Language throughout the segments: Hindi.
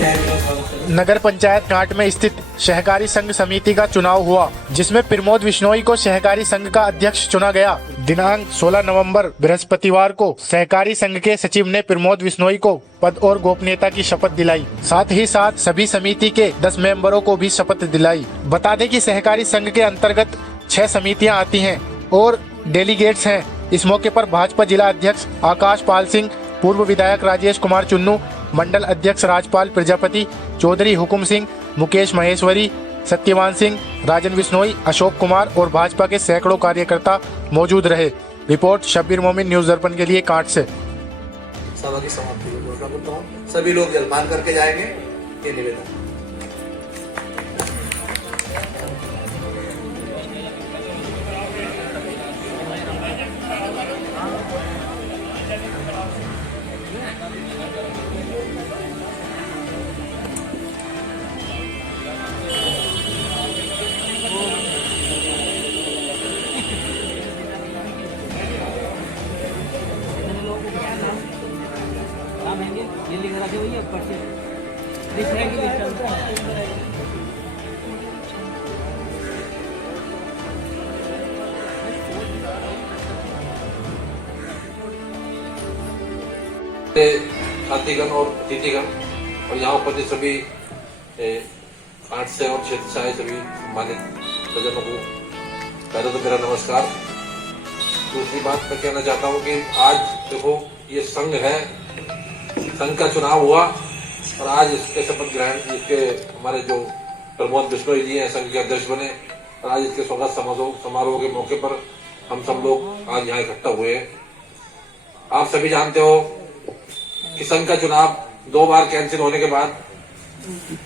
नगर पंचायत घाट में स्थित सहकारी संघ समिति का चुनाव हुआ, जिसमें प्रमोद बिश्नोई को सहकारी संघ का अध्यक्ष चुना गया। दिनांक 16 नवंबर बृहस्पतिवार को सहकारी संघ के सचिव ने प्रमोद बिश्नोई को पद और गोपनीयता की शपथ दिलाई। साथ ही साथ सभी समिति के 10 मेंबरों को भी शपथ दिलाई। बता दें कि सहकारी संघ के अंतर्गत 6 समितियां आती हैं और डेलीगेट्स हैं। इस मौके पर भाजपा जिला अध्यक्ष आकाश पाल सिंह, पूर्व विधायक राजेश कुमार चुन्नू, मंडल अध्यक्ष राजपाल प्रजापति, चौधरी हुकुम सिंह, मुकेश महेश्वरी, सत्यवान सिंह, राजन बिश्नोई, अशोक कुमार और भाजपा के सैकड़ों कार्यकर्ता मौजूद रहे। रिपोर्ट शब्बीर मोमिन, न्यूज दर्पण के लिए कांट से। सभा की समाप्ति की घोषणा करता हूँ। सभी लोग जलपान करके जाएंगे, ये निवेदन। ये लिख रखे हुई है ऊपर से लिख रहेंगे साथीगण और अतिथिगण और यहाँ उपस्थित सभी कांट से और क्षेत्र से आए सभी सम्मानित सज्जनों को पहले तो मेरा नमस्कार। दूसरी बात मैं कहना चाहता हूँ कि आज देखो ये संघ है, संघ का चुनाव हुआ और आज इसके शपथ ग्रहण इसके हमारे जो प्रमोद बिश्नोई जी हैं संघ के अध्यक्ष बने और आज इसके स्वागत समारोह के मौके पर हम सब लोग आज यहाँ इकट्ठा हुए हैं। आप सभी जानते हो कि संघ का चुनाव 2 बार कैंसिल होने के बाद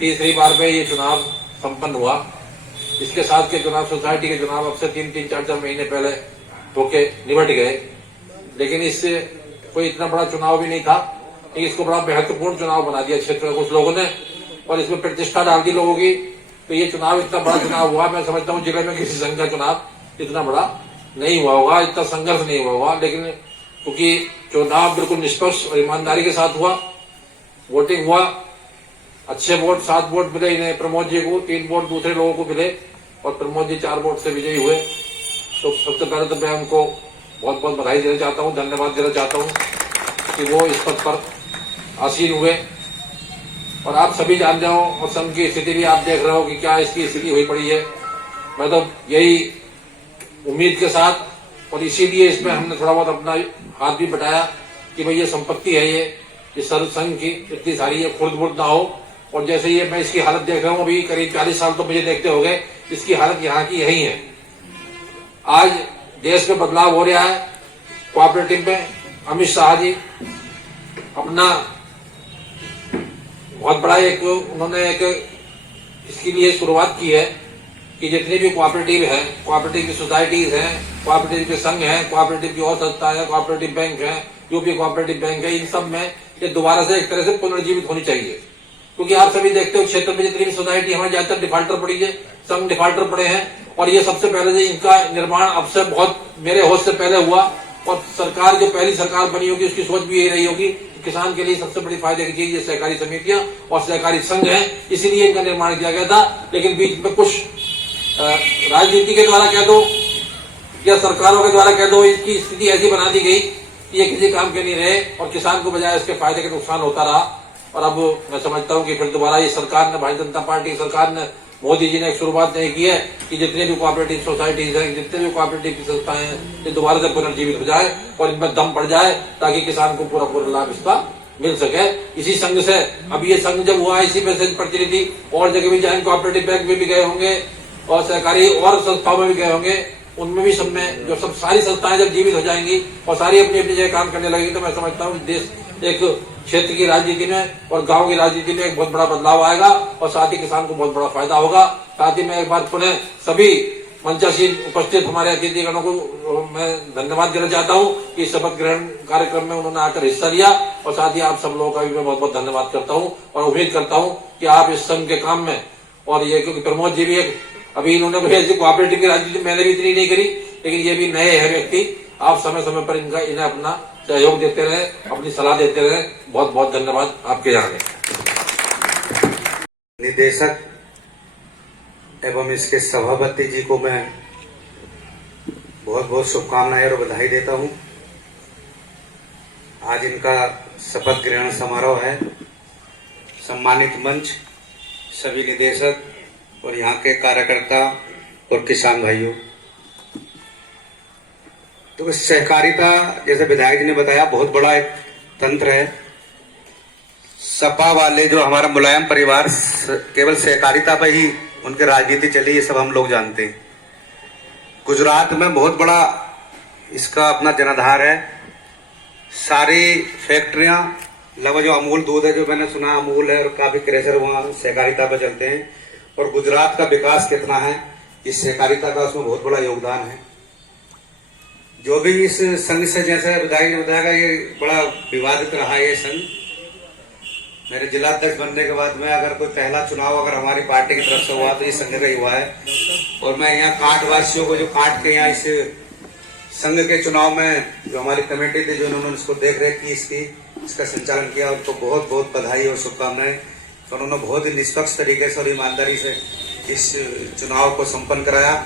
तीसरी बार में ये चुनाव संपन्न हुआ। इसके साथ के चुनाव सोसाइटी के चुनाव अब से 3-3, 4-4 महीने पहले होके निबट गए, लेकिन इससे कोई इतना बड़ा चुनाव भी नहीं था। इसको बड़ा महत्वपूर्ण चुनाव बना दिया क्षेत्र में कुछ लोगों ने और इसमें प्रतिष्ठा डाल दी लोगों की। तो ये चुनाव इतना बड़ा चुनाव हुआ, मैं समझता हूँ जिले में किसी संघ का चुनाव इतना बड़ा नहीं हुआ होगा, इतना संघर्ष नहीं हुआ होगा। लेकिन क्योंकि चुनाव बिल्कुल निष्पक्ष और ईमानदारी के साथ हुआ, वोटिंग हुआ, अच्छे वोट 7 वोट मिले इन्हें प्रमोद जी को, 3 वोट दूसरे लोगों को मिले और प्रमोद जी 4 वोट से विजयी हुए। तो सबसे पहले तो मैं उनको बहुत बहुत बधाई देना चाहता हूँ, धन्यवाद देना चाहता हूँ कि वो इस पद पर आसीन हुए। और आप सभी जान रहे हो और संघ की स्थिति भी आप देख रहे हो कि क्या इसकी स्थिति हुई पड़ी है। मैं तो यही उम्मीद के साथ और इसीलिए इसमें हमने थोड़ा बहुत अपना हाथ भी बटाया कि भाई ये संपत्ति है, ये सर्व संघ की इतनी सारी ये खुर्द बुर्द ना हो। और जैसे ये मैं इसकी हालत देख रहा हूँ, अभी करीब 40 साल तो मुझे देखते हो गए, इसकी हालत यहाँ की यही है। आज देश में बदलाव हो रहा है, कोऑपरेटिव में अमित शाह जी अपना बहुत बड़ा उन्होंने एक इसके लिए शुरुआत की है कि जितनी भी कोऑपरेटिव है, कोऑपरेटिव की सोसाइटीज हैं, कोऑपरेटिव के संघ हैं, कोऑपरेटिव की और संस्थाएं हैं, कोऑपरेटिव बैंक हैं, यूपी कोऑपरेटिव बैंक है, इन सब में ये दोबारा से एक तरह से पुनर्जीवित होनी चाहिए। क्योंकि आप सभी देखते हो क्षेत्र में जितनी भी सोसाइटी हमारे ज्यादातर डिफाल्टर पड़ी है, संघ डिफाल्टर पड़े हैं और ये सबसे पहले इनका निर्माण अब से बहुत मेरे होश से पहले हुआ और सरकार जो पहली सरकार बनी होगी उसकी सोच भी यही रही होगी किसान के लिए सबसे बड़ी फायदे की चीज ये सहकारी समितियां और सहकारी संघ हैं, इसीलिए इनका निर्माण किया गया था। लेकिन बीच में कुछ राजनीति के द्वारा कह दो या सरकारों के द्वारा कह दो, इसकी स्थिति ऐसी बना दी गई कि ये किसी काम के नहीं रहे और किसान को बजाय इसके फायदे के नुकसान होता रहा। और अब मैं समझता हूँ कि फिर दोबारा ये सरकार ने, भारतीय जनता पार्टी सरकार ने, मोदी जी ने एक शुरुआत नहीं की है कि जितने भी कोऑपरेटिव सोसाइटीज हैं, जितने भी कोऑपरेटिव की संस्थाएं हैं, ये दोबारा से पुनर्जीवित हो जाए और इनमें दम पड़ जाए ताकि किसान को पूरा पूरा लाभ इसका मिल सके। इसी संघ से अब ये संघ जब हुआ, इसी में से प्रतिनिधि और जगह भी जाए, कोऑपरेटिव बैंक में भी गए होंगे और सहकारी और संस्थाओं में भी गए होंगे, उनमें भी सब में जो सब सारी संस्थाएं जब जीवित हो जाएंगी और सारी अपनी अपनी जगह काम करने लगेगी, तो मैं समझता हूँ देश एक क्षेत्र की राजनीति में और गांव की राजनीति में एक बहुत बड़ा बदलाव आएगा और साथ ही किसान को बहुत बड़ा फायदा होगा। साथ ही मैं एक बार पुनः सभी मंचासीन उपस्थित हमारे अतिथिगणों को मैं धन्यवाद देना चाहता हूं कि शपथ ग्रहण कार्यक्रम में उन्होंने आकर हिस्सा लिया और साथ ही आप सब लोगों का भी मैं बहुत बहुत धन्यवाद करता हूं और उम्मीद करता हूं कि आप इस संघ के काम में और ये क्योंकि प्रमोद जी भी एक अभी इन्होंने ऐसी कोऑपरेटिव की राजनीति मैंने भी इतनी नहीं करी, लेकिन ये भी नए है व्यक्ति, आप समय समय पर इन्हें अपना सहयोग देते रहे, अपनी सलाह देते रहे। बहुत बहुत धन्यवाद आपके यहाँ में। निदेशक एवं इसके सभापति जी को मैं बहुत बहुत शुभकामनाएं और बधाई देता हूं। आज इनका शपथ ग्रहण समारोह है। सम्मानित मंच, सभी निदेशक और यहाँ के कार्यकर्ता और किसान भाइयों, तो सहकारिता, जैसे विधायक जी ने बताया, बहुत बड़ा एक तंत्र है। सपा वाले जो हमारा मुलायम परिवार केवल सहकारिता पर ही उनकी राजनीति चली, ये सब हम लोग जानते हैं। गुजरात में बहुत बड़ा इसका अपना जनाधार है। सारी फैक्ट्रियां लगभग, जो अमूल दूध है, जो मैंने सुना अमूल है, और काफी क्रैशर वहां सहकारिता पर चलते हैं। और गुजरात का विकास कितना है, इस सहकारिता का उसमें बहुत बड़ा योगदान है। जो भी इस संघ से, जैसे विधायक ने बताया, ये बड़ा विवादित रहा ये संघ। मेरे जिलाध्यक्ष बनने के बाद में अगर कोई पहला चुनाव अगर हमारी पार्टी की तरफ से हुआ तो इस संघ का ही हुआ है। और मैं यहाँ कांट वासियों को, जो कांट के यहाँ इस संघ के चुनाव में जो हमारी कमेटी थी, जो उन्होंने इसको देख रेख की, इसका संचालन किया, उनको बहुत बहुत बधाई और शुभकामनाएं। तो उन्होंने बहुत ही निष्पक्ष तरीके से और ईमानदारी से इस चुनाव को संपन्न कराया।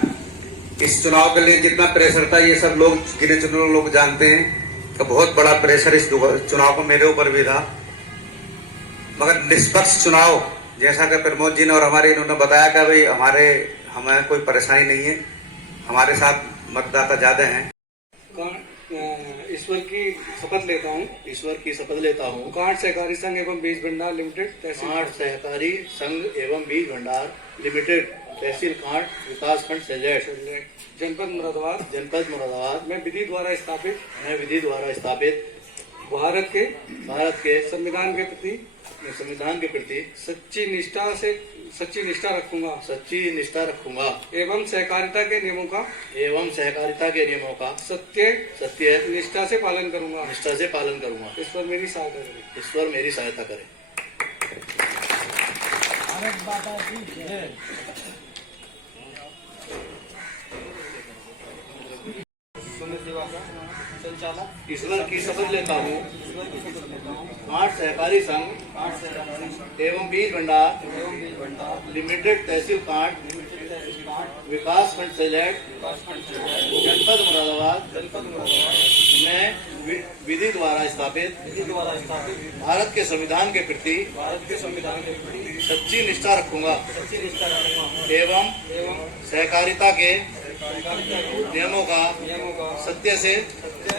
इस चुनाव के लिए जितना प्रेशर था, ये सब लोग गिने चुने लोग जानते हैं। तो बहुत बड़ा प्रेशर इस चुनाव को मेरे ऊपर भी था, मगर निष्पक्ष चुनाव, जैसा कि प्रमोद जी ने और हमारे इन्होंने बताया कि भाई हमें कोई परेशानी नहीं है, हमारे साथ मतदाता ज्यादा हैं। ईश्वर की शपथ लेता हूँ। ईश्वर की शपथ लेता हूँ। कांट सहकारी संघ एवं बीज भंडार लिमिटेड, कांट सहकारी संघ एवं बीज भंडार लिमिटेड, तहसील कांट, विकास खंड सैलेट, जनपद मुरादाबाद में विधि द्वारा स्थापित भारत के संविधान के प्रति सच्ची निष्ठा रखूंगा एवं सहकारिता के नियमों का सत्य निष्ठा से पालन करूंगा। ईश्वर मेरी सहायता करे। ईश्वर की शपथ लेता हूँ। कांट सहकारी संघ एवं बीज भंडार लिमिटेड, तहसील कांट, विकास खंड सैलेट, जनपद मुरादाबाद में विधि द्वारा स्थापित भारत के संविधान के प्रति सच्ची निष्ठा रखूंगा एवं सहकारिता के नियमों का सत्य से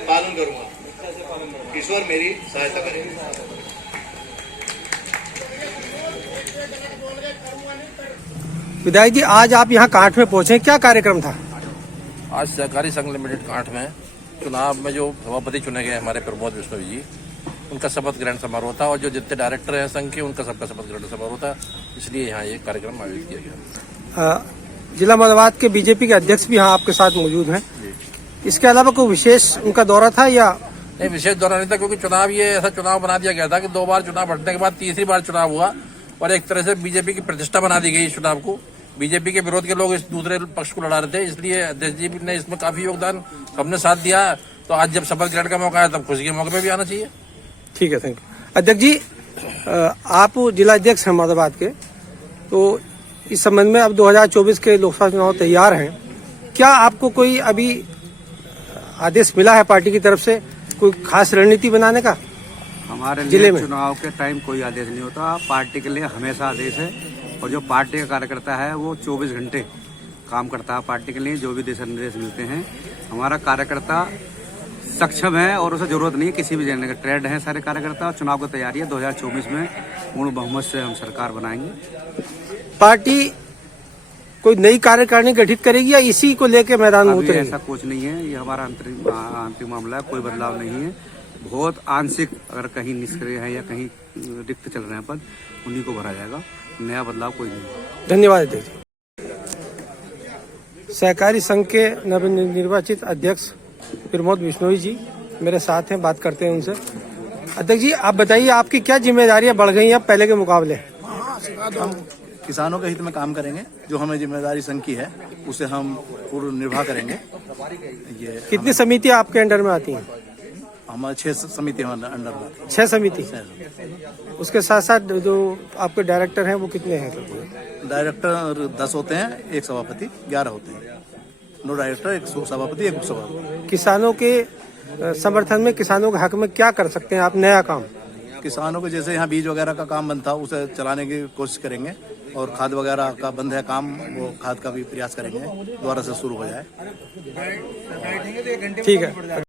पालन करूंगा। ईश्वर मेरी सहायता करे। विधायक जी, आज आप यहाँ कांट में पहुंचे, क्या कार्यक्रम था? आज सहकारी संघ लिमिटेड कांट में चुनाव में जो सभापति चुने गए हमारे प्रमोद विश्नोई जी, उनका शपथ ग्रहण समारोह था। और जो जितने डायरेक्टर हैं संघ के, उनका सबका शपथ ग्रहण समारोह था, इसलिए यहाँ ये कार्यक्रम आयोजित किया गया। जिला मुरादाबाद के बीजेपी के अध्यक्ष भी यहाँ आपके साथ मौजूद हैं। इसके अलावा कोई विशेष उनका दौरा था या नहीं? विशेष दौरा नहीं था, क्योंकि चुनाव ये ऐसा चुनाव बना दिया गया था कि 2 बार चुनाव हटने के बाद तीसरी बार चुनाव हुआ और एक तरह से बीजेपी की प्रतिष्ठा बना दी गई इस चुनाव को। बीजेपी के विरोध के लोग इस दूसरे पक्ष को लड़ा रहे थे, इसलिए अध्यक्ष जी ने इसमें काफी योगदान, सबने साथ दिया। तो आज जब शपथ ग्रहण का मौका है, तब खुशी के मौके पे भी आना चाहिए। ठीक है, थैंक यू। अध्यक्ष जी, आप जिला अध्यक्ष हैं मुरादाबाद के, तो इस संबंध में अब 2024 के लोकसभा चुनाव तैयार हैं। क्या आपको कोई अभी आदेश मिला है पार्टी की तरफ से, कोई खास रणनीति बनाने का? हमारे जिले लिए में चुनाव के टाइम कोई आदेश नहीं होता। पार्टी के लिए हमेशा आदेश है, और जो पार्टी का कार्यकर्ता है वो 24 घंटे काम करता है पार्टी के लिए। जो भी दिशा निर्देश मिलते हैं, हमारा कार्यकर्ता सक्षम है और उसे जरूरत नहीं है किसी भी जानने का। ट्रेंड है सारे कार्यकर्ता, और चुनाव की तैयारी है। 2024 में पूर्ण बहुमत से हम सरकार बनाएंगे। पार्टी कोई नई कार्यकारिणी गठित करेगी या इसी को लेकर मैदान में उतरेगी? ऐसा कुछ नहीं है, ये हमारा अंतिम मामला है, कोई बदलाव नहीं है। बहुत आंशिक, अगर कहीं निष्क्रिय है या कहीं रिक्त चल रहे हैं पद, उन्हीं को भरा जाएगा। नया बदलाव कोई नहीं। धन्यवाद अध्यक्ष। सहकारी संघ के नवनिर्वाचित अध्यक्ष प्रमोद विश्नोई जी मेरे साथ हैं, बात करते हैं उनसे। अध्यक्ष जी, आप बताइए, आपकी क्या जिम्मेदारियां बढ़ गई हैं पहले के मुकाबले? हम किसानों के हित में काम करेंगे। जो हमें जिम्मेदारी संघ की है, उसे हम पूर्ण निर्वाह करेंगे। ये कितनी समितियां आपके अंडर में आती हैं? हमारे 6 समिति अंडर में 6 समिति। उसके साथ साथ जो आपके डायरेक्टर हैं वो कितने हैं? डायरेक्टर 10 होते हैं, एक सभापति 11 होते हैं। 9 डायरेक्टर, एक सभापति, एक उप सभापति। किसानों के समर्थन में, किसानों के हक में क्या कर सकते हैं आप नया काम? किसानों को जैसे यहाँ बीज वगैरह का काम बनता उसे चलाने की कोशिश करेंगे, और खाद वगैरह का बंद है काम, वो खाद का भी प्रयास करेंगे दोबारा से शुरू हो जाए। ठीक है।